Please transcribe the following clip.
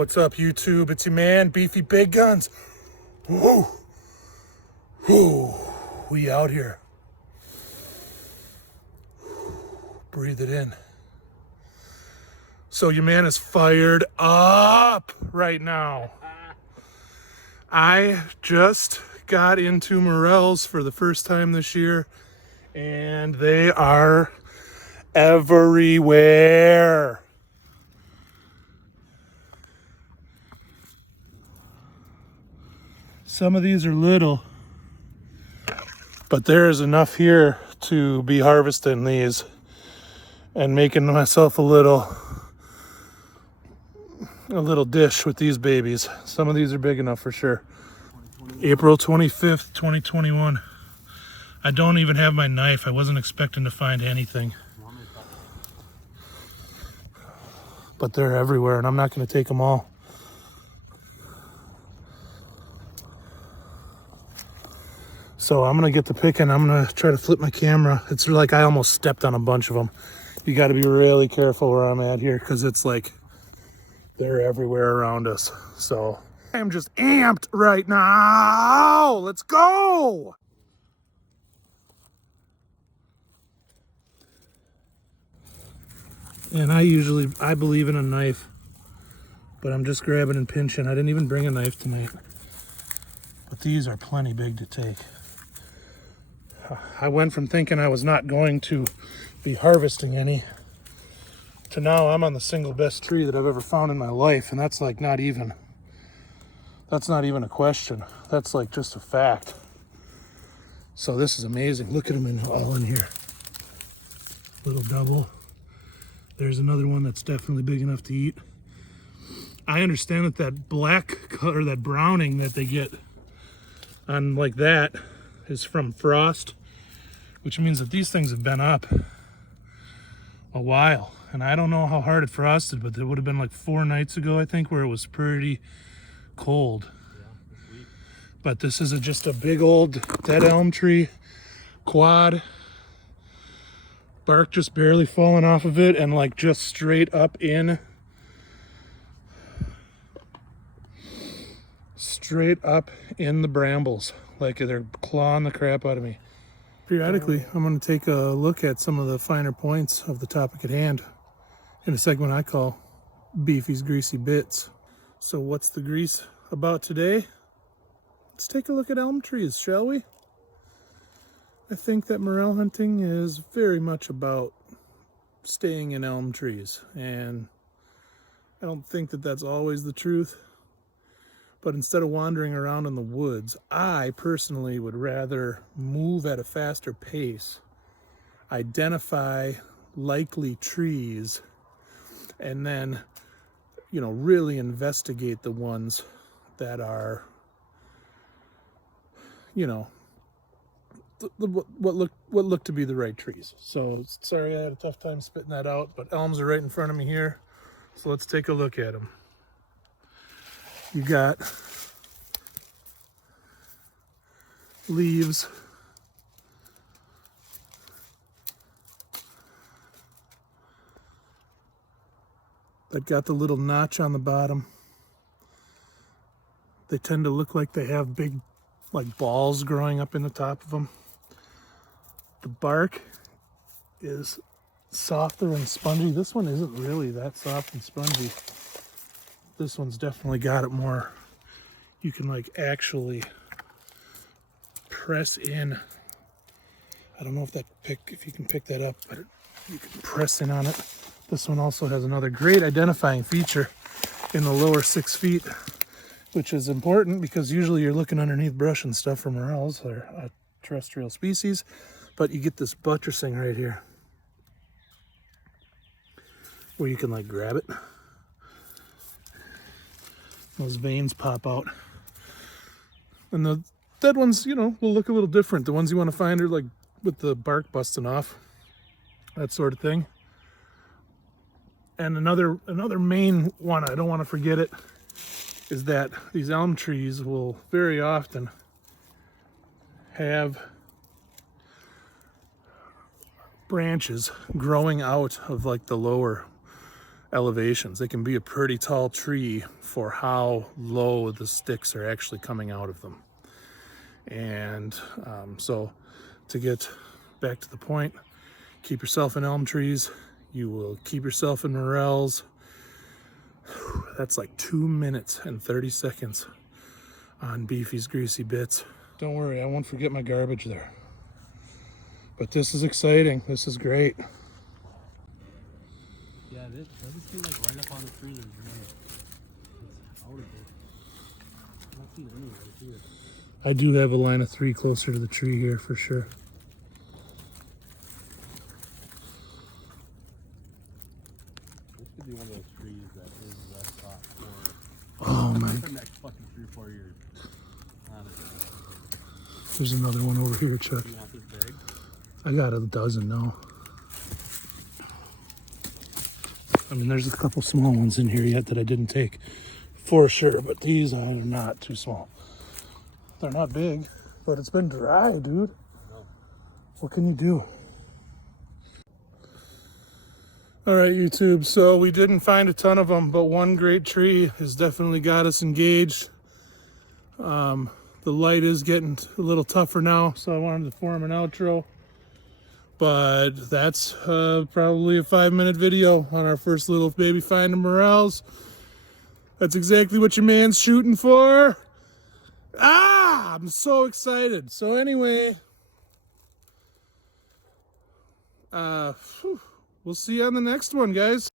What's up, YouTube? It's your man, Beefy Big Guns. Woo! Woo! We out here. Breathe it in. So your man is fired up right now. I just got into Morels for the first time this year, and they are everywhere. Some of these are little, but there is enough here to be harvesting these and making myself a little dish with these babies. Some of these are big enough for sure. April 25th, 2021. I don't even have my knife. I wasn't expecting to find anything. But they're everywhere, and I'm not going to take them all. So I'm going to get to picking. I'm going to try to flip my camera. It's like I almost stepped on a bunch of them. You got to be really careful where I'm at here because it's like they're everywhere around us. So I'm just amped right now. Let's go. And I believe in a knife, but I'm just grabbing and pinching. I didn't even bring a knife tonight. But these are plenty big to take. I went from thinking I was not going to be harvesting any to now I'm on the single best tree that I've ever found in my life. And that's like not even a question. That's like just a fact. So this is amazing. Look at them all in here. Little double. There's another one that's definitely big enough to eat. I understand that black color, that browning that they get on like that is from frost, which means that these things have been up a while. And I don't know how hard it frosted, but it would have been like 4 nights ago, I think, where it was pretty cold. But this is just a big old dead elm tree, quad. Bark just barely falling off of it and like just straight up in the brambles, like they're clawing the crap out of me. Periodically, I'm going to take a look at some of the finer points of the topic at hand in a segment I call Beefy's Greasy Bits. So what's the grease about today? Let's take a look at elm trees, shall we? I think that morel hunting is very much about staying in elm trees, and I don't think that that's always the truth. But instead of wandering around in the woods, I personally would rather move at a faster pace, identify likely trees, and then, really investigate the ones that are, what look to be the right trees. So sorry I had a tough time spitting that out, but elms are right in front of me here. So let's take a look at them. You got leaves. That got the little notch on the bottom. They tend to look like they have big, like balls growing up in the top of them. The bark is softer and spongy. This one isn't really that soft and spongy. This one's definitely got it more. You can like actually press in. I don't know if you can pick that up, but you can press in on it. This one also has another great identifying feature in the lower 6 feet, which is important because usually you're looking underneath brush and stuff for morels or a terrestrial species, but you get this buttressing right here where you can like grab it. Those veins pop out. And the dead ones, will look a little different. The ones you want to find are like with the bark busting off, that sort of thing. And another main one, I don't want to forget it, is that these elm trees will very often have branches growing out of like the lower elevations. They can be a pretty tall tree for how low the sticks are actually coming out of them. And so to get back to the point, keep yourself in elm trees. You will keep yourself in morels. That's like 2 minutes and 30 seconds on Beefy's Greasy Bits. Don't worry, I won't forget my garbage there. But this is exciting. This is great. Yeah, this doesn't seem like right up on the tree. There's it's out of it. I don't see it anywhere here. I do have a line of 3 closer to the tree here for sure. This could be one of those trees that is left off for The next fucking 3 or 4 years. Honestly. There's another one over here, Chuck. You want this big? I got a dozen now. I mean, there's a couple small ones in here yet that I didn't take for sure, but these are not too small. They're not big, but it's been dry, dude. No. What can you do? All right, YouTube, so we didn't find a ton of them, but one great tree has definitely got us engaged. The light is getting a little tougher now, so I wanted to form an outro. But that's probably a 5-minute video on our first little baby find of morels. That's exactly what your man's shooting for. I'm so excited. So anyway, we'll see you on the next one, guys.